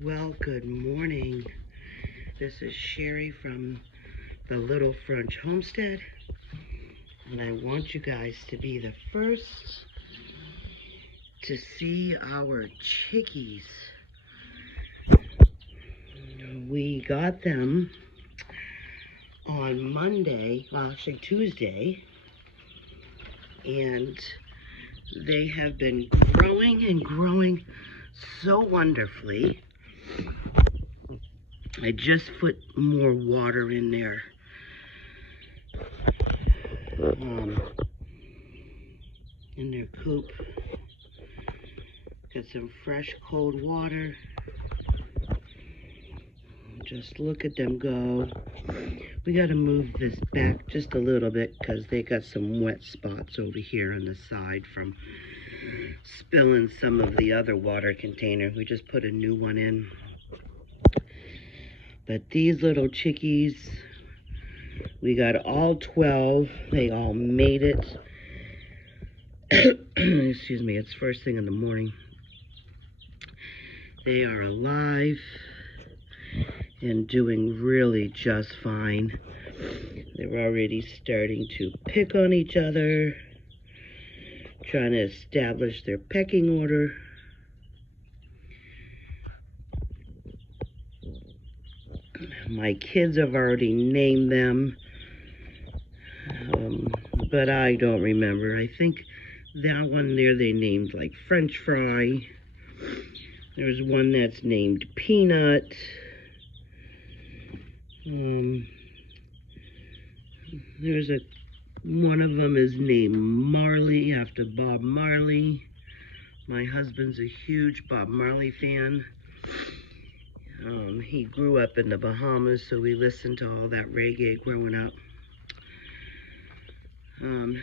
Well, good morning. This is Sherry from the Little French Homestead, and I want you guys to be the first to see our chickies. We got them on Monday, well, actually Tuesday, and they have been growing and growing so wonderfully. I just put more water in there. In their coop. Got some fresh cold water. Just look at them go. We got to move this back just a little bit because they got some wet spots over here on the side from spilling some of the other water container. We just put a new one in. But these little chickies, we got all 12. They all made it. Excuse me, it's first thing in the morning. They are alive and doing really just fine. They're already starting to pick on each other, trying to establish their pecking order. My kids have already named them, but I don't remember. I think that one there they named like French Fry. There's one that's named Peanut. There's one of them is named Marley after Bob Marley. My husband's a huge Bob Marley fan. He grew up in the Bahamas, so we listened to all that reggae growing up.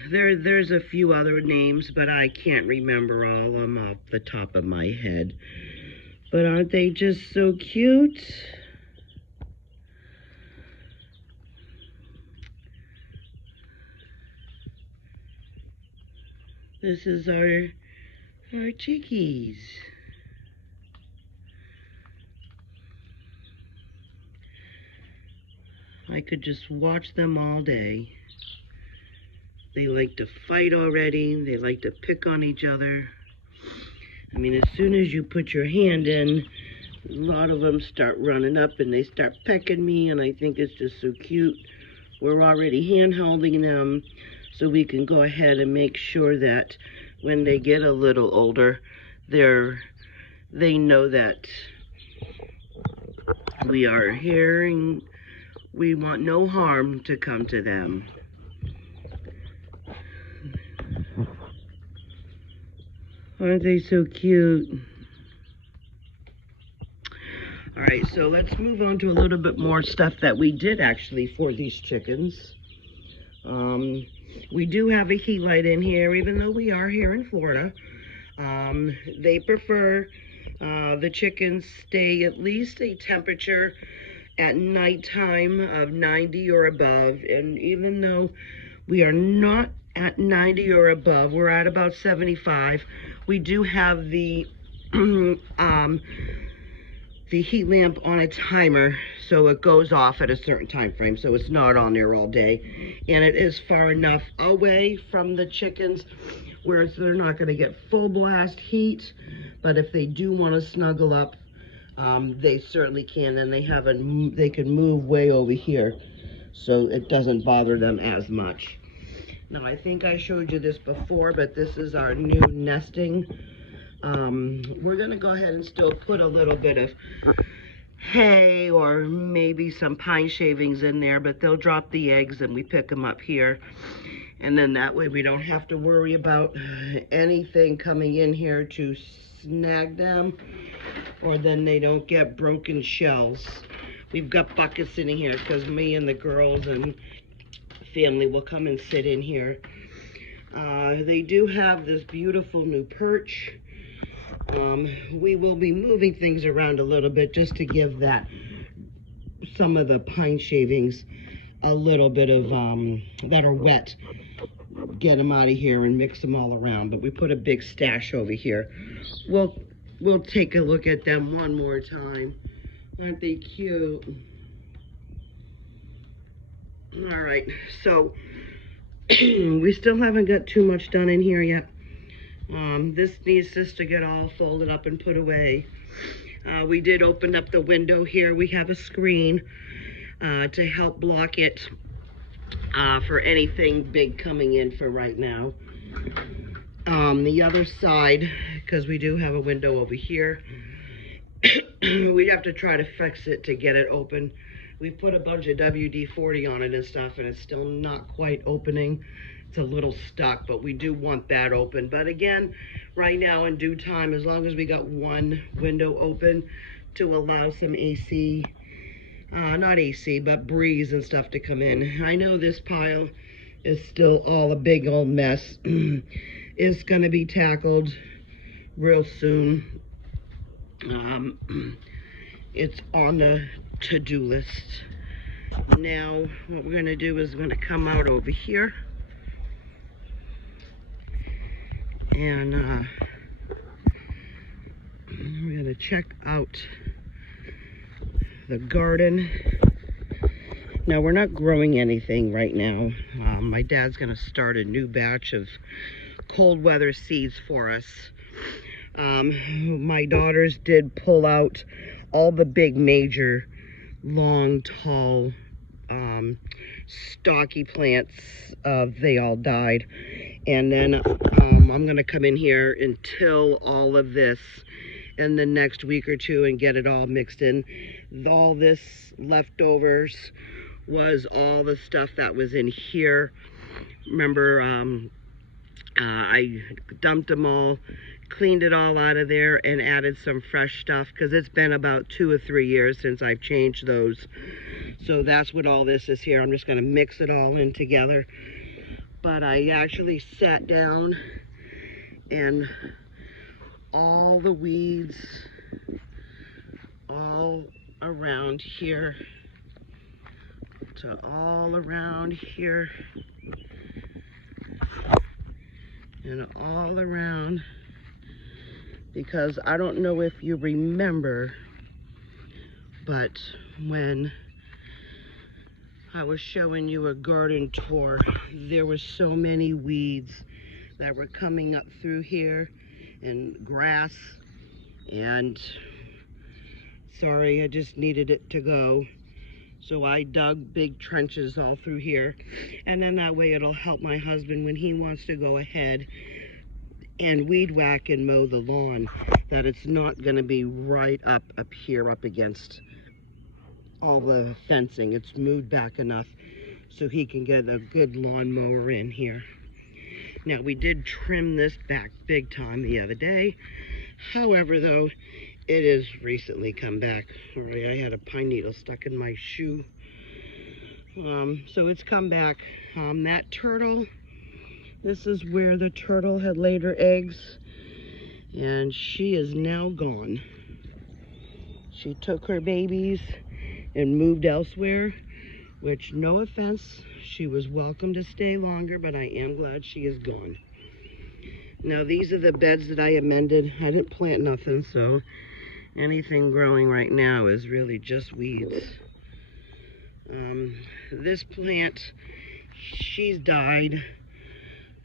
There's a few other names, but I can't remember all of them off the top of my head. But aren't they just so cute? This is our chickies. I could just watch them all day. They like to fight already. They like to pick on each other. I mean, as soon as you put your hand in, a lot of them start running up and they start pecking me, and I think it's just so cute. We're already hand-holding them so we can go ahead and make sure that when they get a little older, they know that we are here and we want no harm to come to them. Aren't they so cute? All right, so let's move on to a little bit more stuff that we did actually for these chickens. We do have a heat light in here, even though we are here in Florida. They prefer the chickens stay at least a temperature at nighttime of 90 or above. And even though we are not at 90 or above, we're at about 75. We do have the heat lamp on a timer, so it goes off at a certain time frame, so it's not on there all day, and it is far enough away from the chickens where they're not going to get full blast heat. But if they do want to snuggle up, they certainly can, and they can move way over here so it doesn't bother them as much. Now, I think I showed you this before, but this is our new nesting. We're going to go ahead and still put a little bit of hay or maybe some pine shavings in there, but they'll drop the eggs and we pick them up here. And then that way we don't have to worry about anything coming in here to snag them, or then they don't get broken shells. We've got buckets sitting here because me and the girls and family will come and sit in here. They do have this beautiful new perch. We will be moving things around a little bit just to give some of the pine shavings a little bit of that are wet, get them out of here and mix them all around. But we put a big stash over here. We'll we'll take a look at them one more time. Aren't they cute? All right, so we still haven't got too much done in here yet. This needs just to get all folded up and put away. We did open up the window here. We have a screen to help block it for anything big coming in for right now. The other side, because we do have a window over here, we'd have to try to fix it to get it open. We put a bunch of WD-40 on it and stuff, and it's still not quite opening. It's a little stuck, but we do want that open. But again, right now in due time, as long as we got one window open to allow some AC, not AC, but breeze and stuff to come in. I know this pile is still all a big old mess. It's going to be tackled real soon. It's on the to-do list. Now what we're going to do is we're going to come out over here and we're going to check out the garden. Now we're not growing anything right now. My dad's going to start a new batch of cold weather seeds for us. My daughters did pull out all the big major long tall stocky plants. They all died, and then I'm gonna come in here and till all of this in the next week or two and get it all mixed in. All this leftovers was all the stuff that was in here. Remember, I dumped them all, cleaned it all out of there, and added some fresh stuff because it's been about 2 or 3 years since I've changed those. So that's what all this is here. I'm just going to mix it all in together. But I actually sat down and all the weeds all around here to all around here and all around, because I don't know if you remember, but when I was showing you a garden tour, there were so many weeds that were coming up through here and grass, and sorry, I just needed it to go. So I dug big trenches all through here, and then that way it'll help my husband when he wants to go ahead and weed whack and mow the lawn, that it's not going to be right up here up against all the fencing. It's moved back enough so he can get a good lawn mower in here. Now we did trim this back big time the other day. However, though, it has recently come back. Alright, I had a pine needle stuck in my shoe. So it's come back. That turtle, this is where the turtle had laid her eggs, and she is now gone. She took her babies and moved elsewhere, which, no offense, she was welcome to stay longer, but I am glad she is gone. Now these are the beds that I amended. I didn't plant nothing, so anything growing right now is really just weeds. This plant, she's died.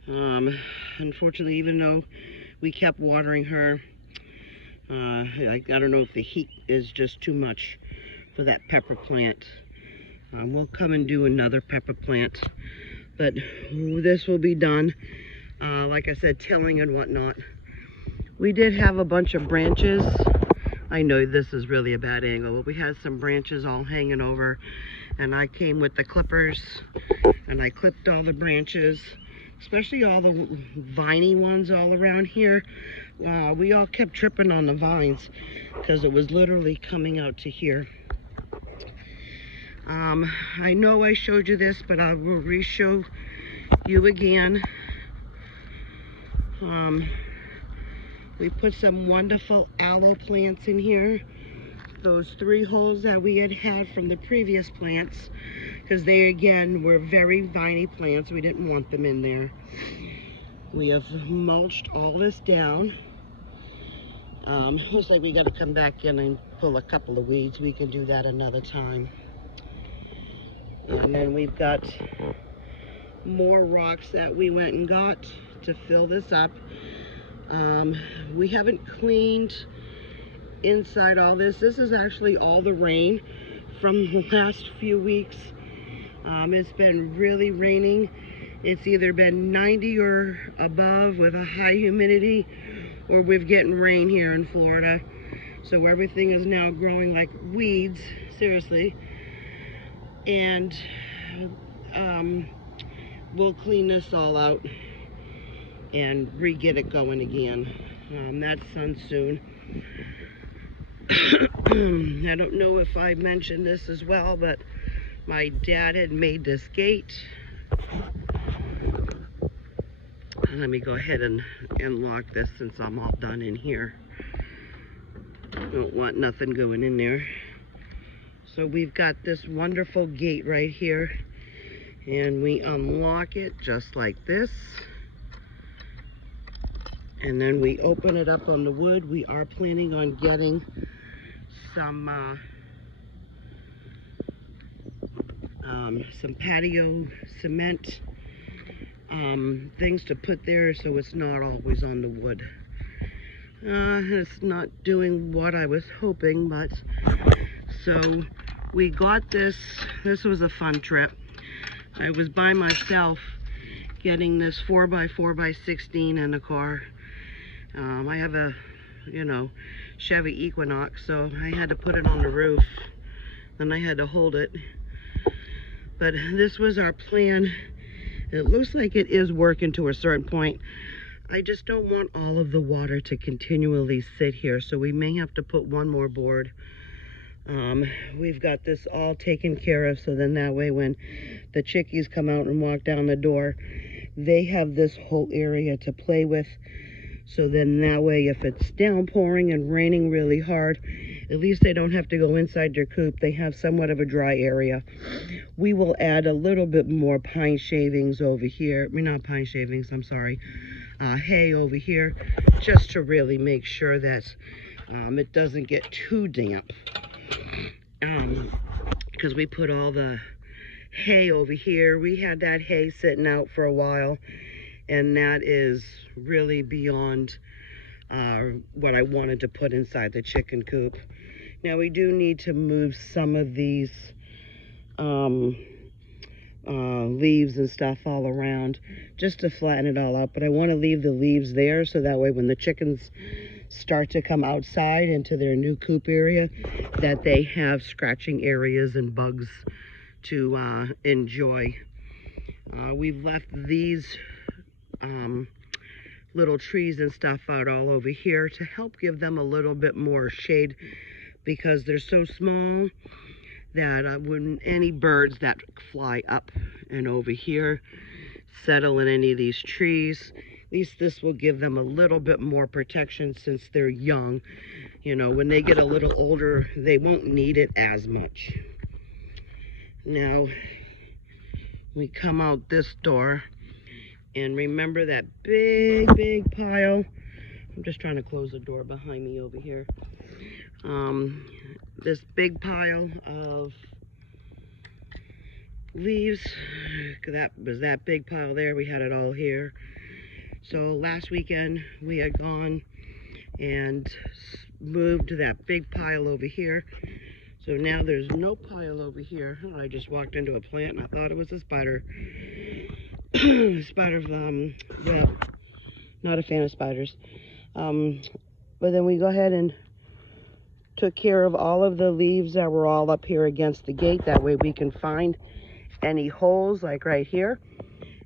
Unfortunately, even though we kept watering her, I don't know if the heat is just too much for that pepper plant. We'll come and do another pepper plant, but this will be done. Like I said, tilling and whatnot. We did have a bunch of branches. I know this is really a bad angle, but we had some branches all hanging over, and I came with the clippers and I clipped all the branches, especially all the viney ones all around here. We all kept tripping on the vines because it was literally coming out to here. I know I showed you this, but I will re-show you again. We put some wonderful aloe plants in here. Those 3 holes that we had from the previous plants, because they again were very viney plants. We didn't want them in there. We have mulched all this down. Looks like we got to come back in and pull a couple of weeds. We can do that another time. And then we've got more rocks that we went and got to fill this up. We haven't cleaned inside all this. This is actually all the rain from the last few weeks. It's been really raining. It's either been 90 or above with a high humidity, or we're getting rain here in Florida. So everything is now growing like weeds, seriously. And we'll clean this all out and re-get it going again. That's done soon. I don't know if I mentioned this as well, but my dad had made this gate. Let me go ahead and lock this since I'm all done in here. Don't want nothing going in there. So we've got this wonderful gate right here, and we unlock it just like this. And then we open it up on the wood. We are planning on getting some patio cement things to put there, so it's not always on the wood. It's not doing what I was hoping, but so we got this. This was a fun trip. I was by myself getting this 4x4x16 in the car. I have a, Chevy Equinox, so I had to put it on the roof, and I had to hold it. But this was our plan. It looks like it is working to a certain point. I just don't want all of the water to continually sit here, so we may have to put one more board. We've got this all taken care of, so then that way when the chickies come out and walk down the door, they have this whole area to play with. So then that way, if it's downpouring and raining really hard, at least they don't have to go inside their coop. They have somewhat of a dry area. We will add a little bit more pine shavings over here. I mean, not pine shavings, I'm sorry. Hay over here, just to really make sure that it doesn't get too damp. Because we put all the hay over here. We had that hay sitting out for a while, and that is really beyond what I wanted to put inside the chicken coop. Now we do need to move some of these leaves and stuff all around just to flatten it all out, but I want to leave the leaves there so that way when the chickens start to come outside into their new coop area, that they have scratching areas and bugs to enjoy. We've left these little trees and stuff out all over here to help give them a little bit more shade, because they're so small that when any birds that fly up and over here settle in any of these trees, at least this will give them a little bit more protection since they're young. When they get a little older, they won't need it as much. Now, we come out this door, and remember that big pile. I'm just trying to close the door behind me over here. This big pile of leaves, that was that big pile there. We had it all here. So last weekend we had gone and moved to that big pile over here. So now there's no pile over here. I just walked into a plant and I thought it was a spider. Well, not a fan of spiders. But then we go ahead and took care of all of the leaves that were all up here against the gate. That way we can find any holes like right here.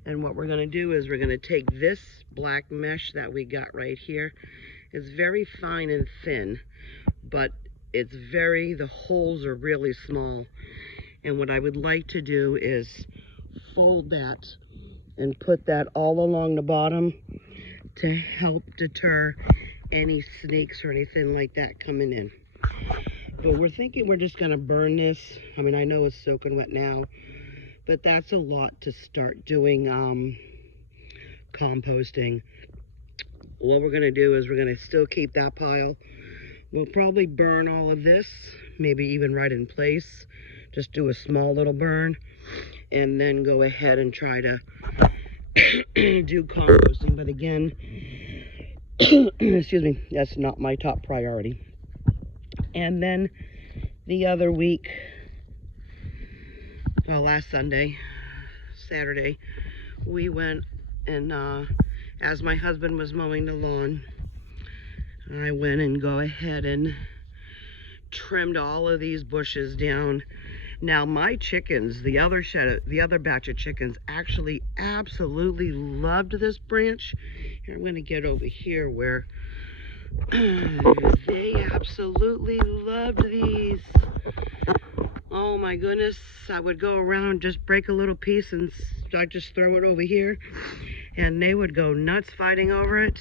And what we're going to do is we're going to take this black mesh that we got right here. It's very fine and thin, but the holes are really small. And what I would like to do is fold that and put that all along the bottom to help deter any snakes or anything like that coming in. But we're thinking we're just going to burn this. I mean, I know it's soaking wet now, but that's a lot to start doing composting. what we're going to do is we're going to still keep that pile. We'll probably burn all of this, maybe even right in place. Just do a small little burn, and then go ahead and try to do composting. But again, excuse me, that's not my top priority. And then the other week, last Saturday, we went and as my husband was mowing the lawn, I went and go ahead and trimmed all of these bushes down. Now my chickens, the other batch of chickens, actually absolutely loved this branch. Here, I'm going to get over here where they absolutely loved these. Oh my goodness, I would go around, just break a little piece and I just throw it over here, and they would go nuts fighting over it.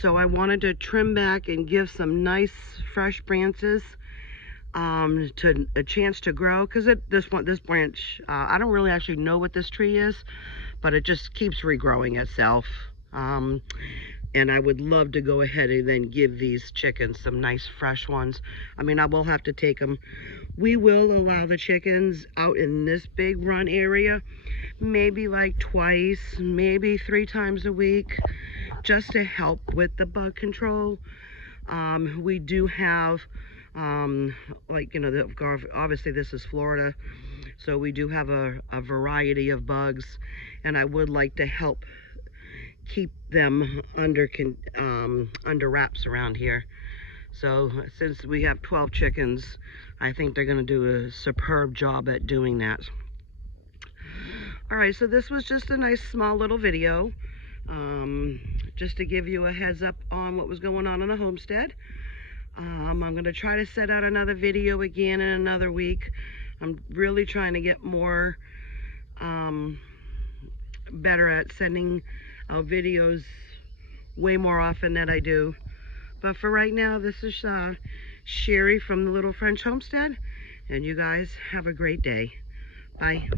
So I wanted to trim back and give some nice fresh branches to a chance to grow, because this branch, I don't really actually know what this tree is, but it just keeps regrowing itself. And I would love to go ahead and then give these chickens some nice fresh ones. I mean, I will have to take them. We will allow the chickens out in this big run area maybe like twice, maybe 3 times a week, just to help with the bug control. We do have, like, you know, obviously this is Florida, so we do have a variety of bugs, and I would like to help keep them under wraps around here. So since we have 12 chickens, I think they're going to do a superb job at doing that. All right, so this was just a nice small little video, just to give you a heads up on what was going on the homestead. I'm going to try to set out another video again in another week. I'm really trying to get more better at sending out videos way more often than I do. But for right now, this is Sherry from the Little French Homestead, and you guys have a great day. Bye.